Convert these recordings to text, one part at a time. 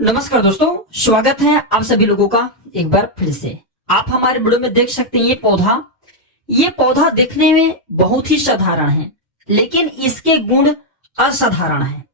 नमस्कार दोस्तों, स्वागत है आप सभी लोगों का एक बार फिर से। आप हमारे वीडियो में देख सकते हैं ये पौधा दिखने में बहुत ही साधारण है, लेकिन इसके गुण असाधारण हैं।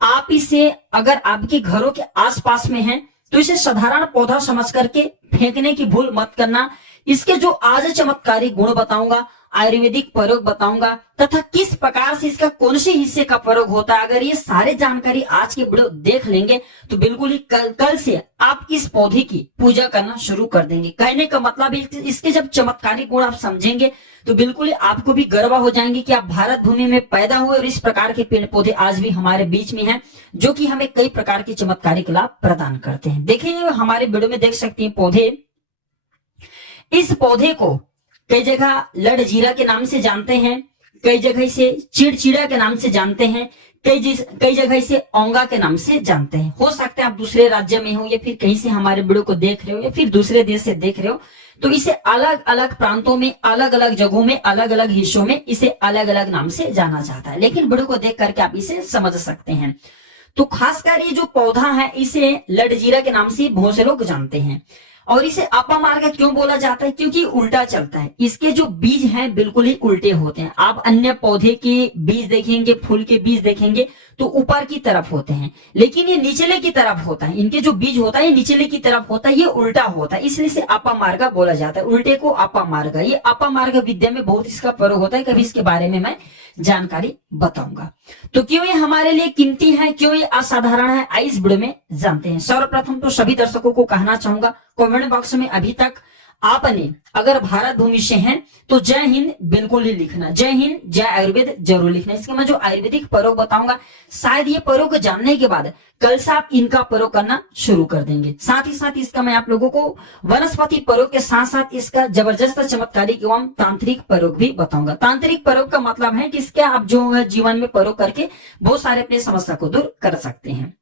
आप इसे अगर आपके घरों के आसपास में है तो इसे साधारण पौधा समझ करके फेंकने की भूल मत करना। इसके जो आज चमत्कारी गुण बताऊंगा, आयुर्वेदिक प्रयोग बताऊंगा तथा किस प्रकार से इसका कौन से हिस्से का प्रयोग होता है, अगर ये सारे जानकारी आज के वीडियो देख लेंगे तो बिल्कुल ही कल से आप इस पौधे की पूजा करना शुरू कर देंगे। कहने का मतलब इसके जब चमत्कारी गुण आप समझेंगे तो बिल्कुल ही आपको भी गर्व हो जाएंगे कि आप भारत भूमि में पैदा हुए और इस प्रकार के पेड़ पौधे आज भी हमारे बीच में हैं, जो कि हमें कई प्रकार की चमत्कारिक लाभ प्रदान करते हैं। देखिए हमारे वीडियो में देख सकते हैं पौधे। इस पौधे को कई जगह लड़जीरा के नाम से जानते हैं, कई जगह इसे चिड़चिड़ा के नाम से जानते हैं, कई जगह इसे औंगा के नाम से जानते हैं। हो सकता है आप दूसरे राज्य में हो या फिर कहीं से हमारे वीडियो को देख रहे हो या फिर दूसरे देश से देख रहे हो, तो इसे अलग अलग प्रांतों में, अलग अलग जगहों में, अलग अलग हिस्सों में इसे अलग अलग नाम से जाना जाता है, लेकिन वीडियो को देख करके आप इसे समझ सकते हैं। तो खासकर ये जो पौधा है इसे लड़जीरा के नाम से बहुत से लोग जानते हैं। और इसे अपामार्ग क्यों बोला जाता है? क्योंकि उल्टा चलता है। इसके जो बीज हैं बिल्कुल ही उल्टे होते हैं। आप अन्य पौधे के बीज देखेंगे, फूल के बीज देखेंगे तो ऊपर की तरफ होते हैं, लेकिन ये निचले की तरफ होता है। इनके जो बीज होता है ये निचले की तरफ होता है, ये उल्टा होता है, इसलिए इसे अपामार्ग बोला जाता है। उल्टे को अपामार्ग। ये अपामार्ग विद्या में बहुत इसका प्रयोग होता है, कभी इसके बारे में मैं जानकारी बताऊंगा। तो क्यों ये हमारे लिए कीमती है, क्यों ये असाधारण है, आइए इस वीडियो में जानते हैं। सर्वप्रथम तो सभी दर्शकों को कहना चाहूंगा, कमेंट बॉक्स में अभी तक आपने अगर भारत भूमि से हैं तो जय हिंद बिल्कुल ही लिखना, जय हिंद जय आयुर्वेद जरूर लिखना। इसके मैं जो आयुर्वेदिक प्रयोग बताऊंगा, शायद ये प्रयोग जानने के बाद कल से आप इनका प्रयोग करना शुरू कर देंगे। साथ ही साथ इसका मैं आप लोगों को वनस्पति प्रयोग के साथ साथ इसका जबरदस्त चमत्कारिक एवं तांत्रिक प्रयोग भी बताऊंगा। तांत्रिक प्रयोग का मतलब है कि इसके आप जो है जीवन में प्रयोग करके बहुत सारे अपनी समस्या को दूर कर सकते हैं।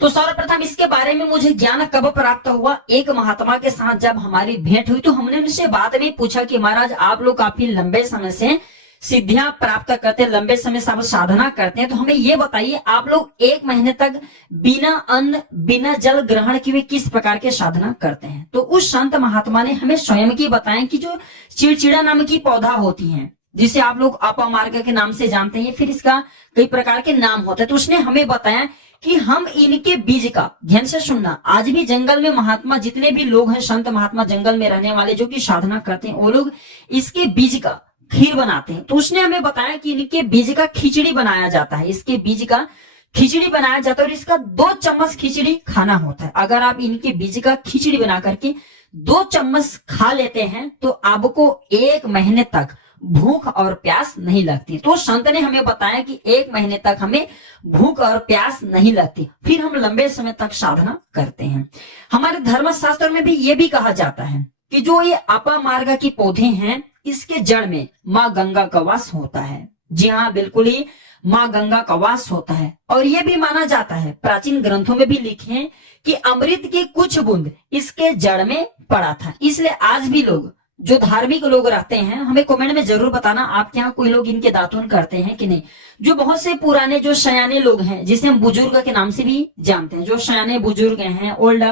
तो सर्वप्रथम इसके बारे में मुझे ज्ञान कब प्राप्त हुआ? एक महात्मा के साथ जब हमारी भेंट हुई तो हमने उनसे बाद में पूछा कि महाराज आप लोग काफी लंबे समय से सिद्धियां प्राप्त करते हैं, लंबे समय से आप साधना करते हैं, तो हमें ये बताइए आप लोग 1 महीने तक बिना अन्न बिना जल ग्रहण किए किस प्रकार के साधना करते हैं? तो उस संत महात्मा ने हमें स्वयं की बताया कि जो चिड़चिड़ा नाम की पौधा होती है, जिसे आप लोग अपामार्ग के नाम से जानते हैं, फिर इसका कई प्रकार के नाम होते हैं, तो उसने हमें बताया कि हम इनके बीज का, ध्यान से सुनना, आज भी जंगल में महात्मा जितने भी लोग हैं, संत महात्मा जंगल में रहने वाले जो कि साधना करते हैं, वो लोग इसके बीज का खीर बनाते हैं। तो उसने हमें बताया कि इनके बीज का खिचड़ी बनाया जाता है, इसके बीज का खिचड़ी बनाया जाता है और इसका 2 चम्मच खिचड़ी खाना होता है। अगर आप इनके बीज का खिचड़ी बना करके 2 चम्मच खा लेते हैं तो आपको 1 महीने तक भूख और प्यास नहीं लगती। तो संत ने हमें बताया कि 1 महीने तक हमें भूख और प्यास नहीं लगती, फिर हम लंबे समय तक साधना करते हैं। हमारे धर्मशास्त्र में भी ये भी कहा जाता है कि जो ये अपामार्ग की पौधे हैं इसके जड़ में माँ गंगा का वास होता है। जी हाँ, बिल्कुल ही माँ गंगा का वास होता है। और ये भी माना जाता है, प्राचीन ग्रंथों में भी लिखे हैं कि अमृत की कुछ बूंद इसके जड़ में पड़ा था। इसलिए आज भी लोग, जो धार्मिक लोग रहते हैं, हमें कमेंट में जरूर बताना आपके यहाँ कोई लोग इनके दातुन करते हैं कि नहीं। जो बहुत से पुराने जो सयाने लोग हैं, जिसे हम बुजुर्ग के नाम से भी जानते हैं, जो सयाने बुजुर्ग हैं, ओल्ड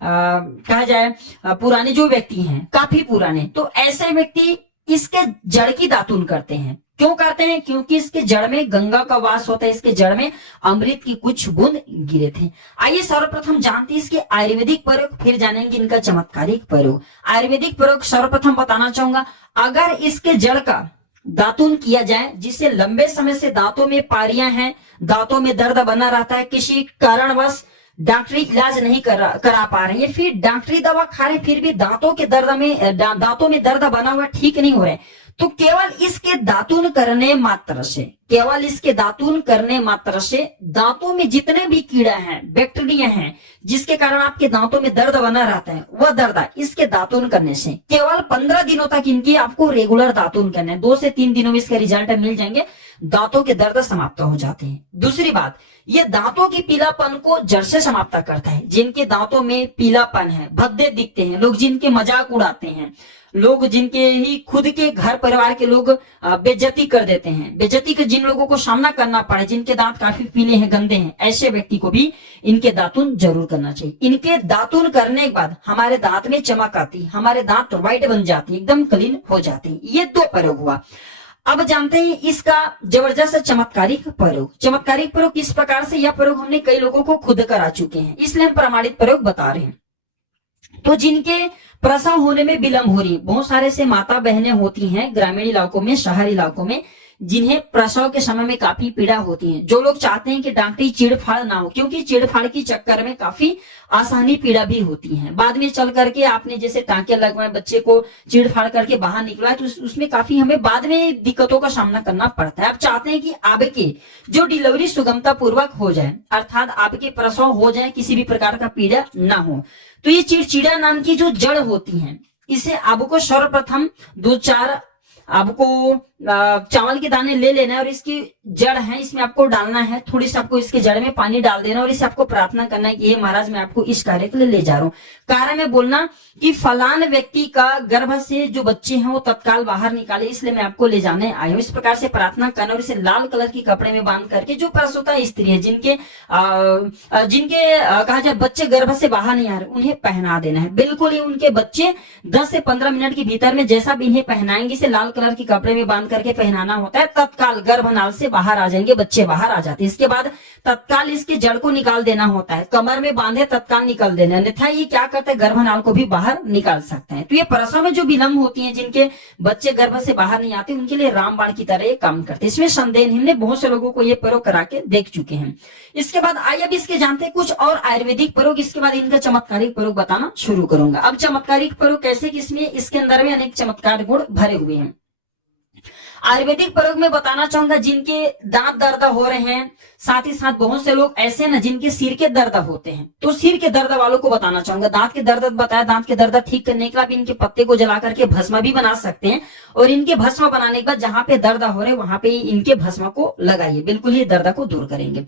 कहा जाए, पुराने जो व्यक्ति हैं, काफी पुराने, तो ऐसे व्यक्ति इसके जड़ की दातुन करते हैं। क्यों करते हैं? क्योंकि इसके जड़ में गंगा का वास होता है, इसके जड़ में अमृत की कुछ बूंद गिरे थे। आइए सर्वप्रथम जानते हैं इसके आयुर्वेदिक प्रयोग, फिर जानेंगे इनका चमत्कारिक प्रयोग। आयुर्वेदिक प्रयोग सर्वप्रथम बताना चाहूंगा, अगर इसके जड़ का दातुन किया जाए, जिससे लंबे समय से दांतों में पारियां हैं, दांतों में दर्द बना रहता है, किसी कारणवश डॉक्टरी इलाज नहीं करा पा रहे हैं, फिर डॉक्टरी दवा खा रहे फिर भी दांतों में दर्द बना हुआ ठीक नहीं हो रहे, तो केवल इसके दातुन करने मात्र से, केवल इसके दातुन करने मात्र से दांतों में जितने भी कीड़ा हैं, बैक्टीरिया हैं, जिसके कारण आपके दांतों में दर्द बना रहता है, वह दर्द इसके दातुन करने से केवल 15 दिनों तक इनकी आपको रेगुलर दातुन करना है। 2 से 3 दिनों में इसके रिजल्ट मिल जाएंगे, दांतों के दर्द समाप्त हो जाते हैं। दूसरी बात, ये दांतों की पीलापन को जड़ से समाप्त करता है। जिनके दांतों में पीलापन है, भद्दे दिखते हैं, लोग जिनके मजाक उड़ाते हैं, लोग जिनके ही खुद के घर परिवार के लोग बेइज्जती कर देते हैं, बेइज्जती के जिन लोगों को सामना करना पड़े, जिनके दांत काफी पीले हैं, गंदे हैं, ऐसे व्यक्ति को भी इनके दातुन जरूर करना चाहिए। इनके दातुन करने के बाद हमारे दांत में चमक आती, हमारे दांत व्हाइट बन जाती, एकदम क्लीन हो जाती। ये 2 प्रयोग हुआ। अब जानते हैं इसका जबरदस्त चमत्कारिक प्रयोग। चमत्कारिक प्रयोग किस प्रकार से, यह प्रयोग हमने कई लोगों को खुद करा चुके हैं, इसलिए हम प्रमाणित प्रयोग बता रहे हैं। तो जिनके प्रसव होने में विलंब हो रही, बहुत सारे से माता बहनें होती हैं ग्रामीण इलाकों में, शहरी इलाकों में, जिन्हें प्रसव के समय में काफी पीड़ा होती है, जो लोग चाहते हैं कि डॉक्टरी चीड़फाड़ ना हो, क्योंकि चीड़फाड़ के चक्कर में काफी आसानी पीड़ा भी होती है। बाद में चल करके आपने जैसे टांके लगवाए, बच्चे को चीड़फाड़ करके बाहर निकला, तो उसमें काफी हमें बाद में दिक्कतों का सामना करना पड़ता है। आप चाहते हैं कि आपके जो डिलीवरी सुगमता पूर्वक हो जाए, अर्थात आपके प्रसव हो जाए, किसी भी प्रकार का पीड़ा ना हो। तो ये चिड़चिड़ा नाम की जो जड़ होती है, इसे आपको सर्वप्रथम 2-4 आपको चावल के दाने ले लेना है, और इसकी जड़ है इसमें आपको डालना है, थोड़ी सी आपको इसके जड़ में पानी डाल देना, और इसे आपको प्रार्थना करना है कि हे महाराज मैं आपको इस कार्य के लिए ले जा रहा हूँ। कार्य में बोलना कि फलान व्यक्ति का गर्भ से जो बच्चे हैं वो तत्काल बाहर निकाले, इसलिए मैं आपको ले जाने आया हूँ। इस प्रकार से प्रार्थना करना, और इसे लाल कलर की कपड़े में बांध करके, जो प्रसूता स्त्री है, जिनके कहा जाए बच्चे गर्भ से बाहर नहीं आ रहे, उन्हें पहना देना है। बिल्कुल ही उनके बच्चे 10 से 15 मिनट के भीतर में जैसा भी इन्हें पहनाएंगे, इसे लाल कलर के कपड़े में बांध करके पहनाना होता है, तत्काल गर्भनाल से बाहर आ जाएंगे, बच्चे बाहर आ जाते हैं। इसके बाद तत्काल इसके जड़ को निकाल देना होता है, कमर में बांधे तत्काल निकाल देना, अन्यथा ये क्या करते हैं, गर्भनाल को भी बाहर निकाल सकते हैं। तो ये प्रसव में जो विलंब होती है, जिनके बच्चे गर्भ से बाहर नहीं आते, उनके लिए रामबाण की तरह ये काम करते हैं। इसमें संदेह नहीं, हमने बहुत से लोगों को ये प्रयोग करा के देख चुके हैं। इसके बाद आइए अब इसके जानते हैं कुछ और आयुर्वेदिक प्रयोग, इसके बाद इनका चमत्कारिक प्रयोग बताना शुरू करूंगा। अब चमत्कारिक प्रयोग कैसे, किसमें इसके अंदर में अनेक चमत्कार गुण भरे हुए हैं। आयुर्वेदिक प्रयोग में बताना चाहूंगा, जिनके दांत दर्द हो रहे हैं, साथ ही साथ बहुत से लोग ऐसे ना जिनके सिर के दर्द होते हैं, तो सिर के दर्द वालों को बताना चाहूंगा। दांत के दर्द बताया, दांत के दर्द ठीक करने के लिए इनके पत्ते को जला करके भस्म भी बना सकते हैं, और इनके भस्म बनाने के बाद जहां पे दर्द हो रहे वहां पे इनके भस्म को लगाइए, बिल्कुल ही दर्द को दूर करेंगे।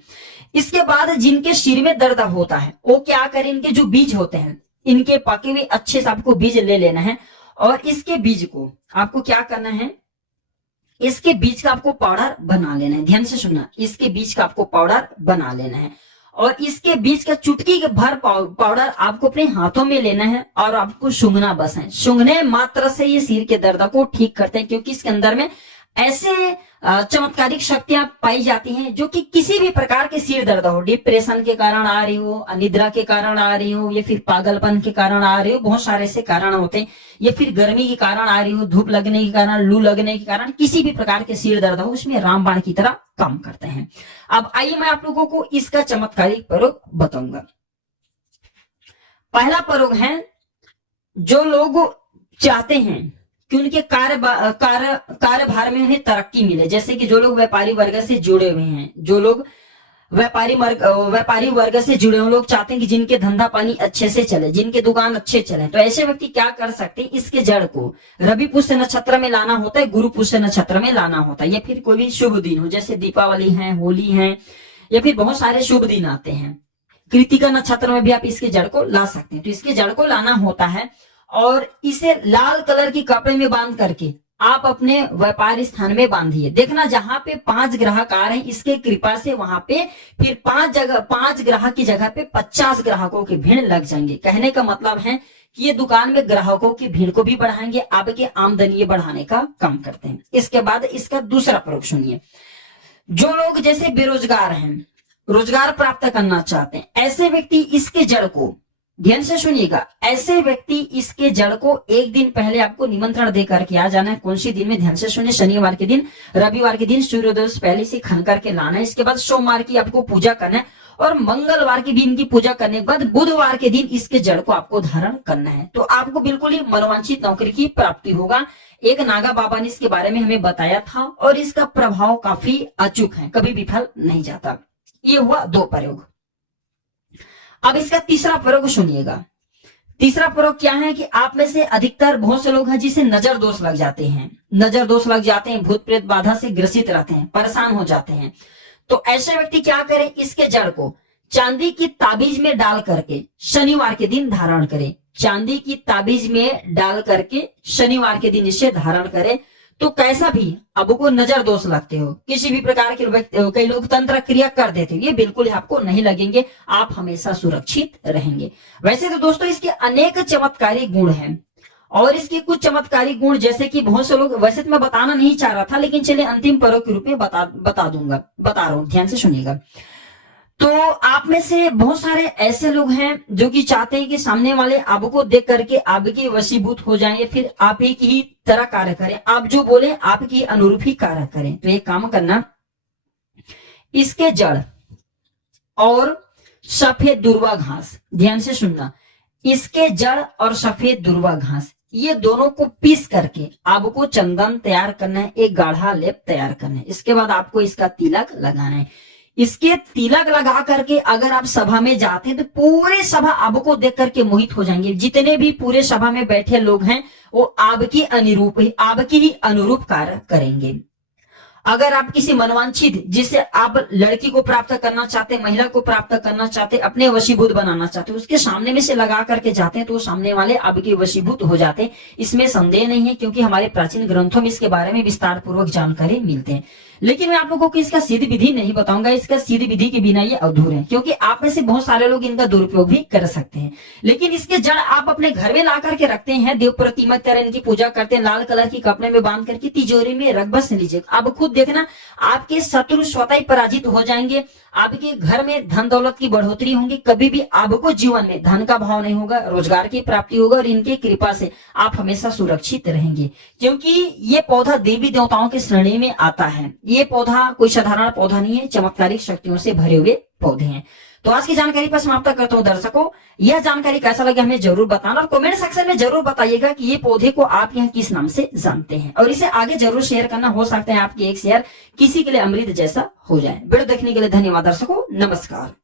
इसके बाद जिनके सिर में दर्द होता है वो क्या करें, इनके जो बीज होते हैं, इनके पके हुए अच्छे से आपको बीज ले लेना है, और इसके बीज को आपको क्या करना है, इसके बीज का आपको पाउडर बना लेना है। ध्यान से सुनना, इसके बीज का आपको पाउडर बना लेना है, और इसके बीज का चुटकी भर पाउडर आपको अपने हाथों में लेना है, और आपको सूंघना बस है। सूंघने मात्र से ये सिर के दर्द को ठीक करते हैं, क्योंकि इसके अंदर में ऐसे चमत्कारिक शक्तियां पाई जाती हैं, जो कि किसी भी प्रकार के सिर दर्द हो, डिप्रेशन के कारण आ रही हो, अनिद्रा के कारण आ रही हो, या फिर पागलपन के कारण आ रही हो, बहुत सारे से कारण होते हैं, या फिर गर्मी के कारण आ रही हो, धूप लगने के कारण, लू लगने के कारण, किसी भी प्रकार के सिर दर्द हो, उसमें रामबाण की तरह काम करते हैं। अब आइए मैं आप लोगों को इसका चमत्कारिक प्रयोग बताऊंगा। पहला प्रयोग है, जो लोग चाहते हैं कि उनके कार्यभार में उन्हें तरक्की मिले, जैसे कि जो लोग व्यापारी वर्ग से जुड़े हुए हैं, जो लोग व्यापारी वर्ग से जुड़े हुए लोग चाहते हैं कि जिनके धंधा पानी अच्छे से चले, जिनके दुकान अच्छे चले, तो ऐसे व्यक्ति क्या कर सकते हैं, इसके जड़ को रवि पुष्य नक्षत्र में लाना होता है, गुरु पुष्य नक्षत्र में लाना होता है, या फिर कोई भी शुभ दिन हो, जैसे दीपावली है, होली है, या फिर बहुत सारे शुभ दिन आते हैं। कृतिका नक्षत्र में भी आप इसके जड़ को ला सकते हैं। तो इसके जड़ को लाना होता है, और इसे लाल कलर की कपड़े में बांध करके आप अपने व्यापार स्थान में बांधिए। देखना जहां पे 5 ग्राहक आ रहे हैं, इसके कृपा से वहां पे फिर 5 ग्राहक की जगह पे 50 ग्राहकों की भीड़ लग जाएंगे। कहने का मतलब है कि ये दुकान में ग्राहकों की भीड़ को भी बढ़ाएंगे, आपके आमदनी बढ़ाने का काम करते हैं। इसके बाद इसका दूसरा प्रयोग सुनिए। जो लोग जैसे बेरोजगार हैं, रोजगार प्राप्त करना चाहते हैं, ऐसे व्यक्ति इसके जड़ को, ध्यान से सुनिएगा, ऐसे व्यक्ति इसके जड़ को एक दिन पहले आपको निमंत्रण दे करके आ जाना है। कौन सी दिन में, ध्यान से सुनिए, शनिवार के दिन, रविवार के दिन सूर्योदय से पहले से खन करके लाना है। इसके बाद सोमवार की आपको पूजा करना है, और मंगलवार के दिन की पूजा करने के बाद बुधवार के दिन इसके जड़ को आपको धारण करना है। तो आपको बिल्कुल ही मनोवांछित नौकरी की प्राप्ति होगा। एक नागा बाबा ने इसके बारे में हमें बताया था, और इसका प्रभाव काफी अचूक है, कभी विफल नहीं जाता। ये हुआ 2 प्रयोग। अब इसका तीसरा प्रयोग सुनिएगा। तीसरा प्रयोग क्या है कि आप में से अधिकतर बहुत से लोग हैं जिसे नजर दोष लग जाते हैं, नजर दोष लग जाते हैं, भूत प्रेत बाधा से ग्रसित रहते हैं, परेशान हो जाते हैं। तो ऐसे व्यक्ति क्या करें, इसके जड़ को चांदी की ताबीज में डाल करके शनिवार के दिन धारण करें। चांदी की ताबीज में डाल करके शनिवार के दिन इसे धारण करें तो कैसा भी आपको नजर दोष लगते हो, किसी भी प्रकार के कई लोग तंत्र क्रिया कर देते हो, ये बिल्कुल आपको नहीं लगेंगे। आप हमेशा सुरक्षित रहेंगे। वैसे तो दोस्तों इसके अनेक चमत्कारी गुण हैं और इसके कुछ चमत्कारी गुण जैसे कि बहुत से लोग, वैसे तो मैं बताना नहीं चाह रहा था लेकिन चलिए अंतिम पर्व के रूप में बता रहा हूं, ध्यान से सुनिएगा। तो आप में से बहुत सारे ऐसे लोग हैं जो कि चाहते हैं कि सामने वाले आपको देख करके आपके वशीभूत हो जाएंगे, फिर आप ही की तरह कार्य करें, आप जो बोले आपकी अनुरूप ही कार्य करें। तो एक काम करना, इसके जड़ और सफेद दुर्वा घास, ध्यान से सुनना, इसके जड़ और सफेद दुर्वा घास ये दोनों को पीस करके आपको चंदन तैयार करना है, एक गाढ़ा लेप तैयार करना है। इसके बाद आपको इसका तिलक लगाना है। इसके तिलक लगा करके अगर आप सभा में जाते हैं तो पूरे सभा आपको देख करके मोहित हो जाएंगे। जितने भी पूरे सभा में बैठे लोग हैं वो आपकी ही अनुरूप कार्य करेंगे। अगर आप किसी मनवांछित, जिससे आप लड़की को प्राप्त करना चाहते, महिला को प्राप्त करना चाहते, अपने वशीभूत बनाना चाहते, उसके सामने में से लगा करके जाते हैं तो सामने वाले आपके वशीभूत हो जाते हैं। इसमें संदेह नहीं है क्योंकि हमारे प्राचीन ग्रंथों में इसके बारे में विस्तार पूर्वक जानकारी मिलते हैं। लेकिन मैं आप लोगों को इसका सिद्ध विधि नहीं बताऊंगा, इसका सिद्ध विधि के बिना ये अधूरे है क्योंकि आप में से बहुत सारे लोग इनका दुरुपयोग भी कर सकते हैं। लेकिन इसके जड़ आप अपने घर में ला करके रखते हैं, देव प्रतिमा तरह इनकी पूजा करते हैं, लाल कलर की कपड़े में बांध करके तिजोरी में रख बस लीजिए। आप खुद देखना आपके शत्रु स्वतः ही पराजित हो जाएंगे, आपके घर में धन दौलत की बढ़ोतरी होगी, कभी भी आपको जीवन में धन का भाव नहीं होगा, रोजगार की प्राप्ति होगा और इनकी कृपा से आप हमेशा सुरक्षित रहेंगे। क्योंकि ये पौधा देवी देवताओं की श्रेणी में आता है। ये पौधा कोई साधारण पौधा नहीं है, चमत्कारिक शक्तियों से भरे हुए पौधे हैं। तो आज की जानकारी पर समाप्त करता हूं। दर्शकों, यह जानकारी कैसा लगा हमें जरूर बताना और कमेंट सेक्शन में जरूर बताइएगा कि ये पौधे को आप यहाँ किस नाम से जानते हैं और इसे आगे जरूर शेयर करना। हो सकता है आपकी एक शेयर किसी के लिए अमृत जैसा हो जाए। वीडियो देखने के लिए धन्यवाद दर्शकों, नमस्कार।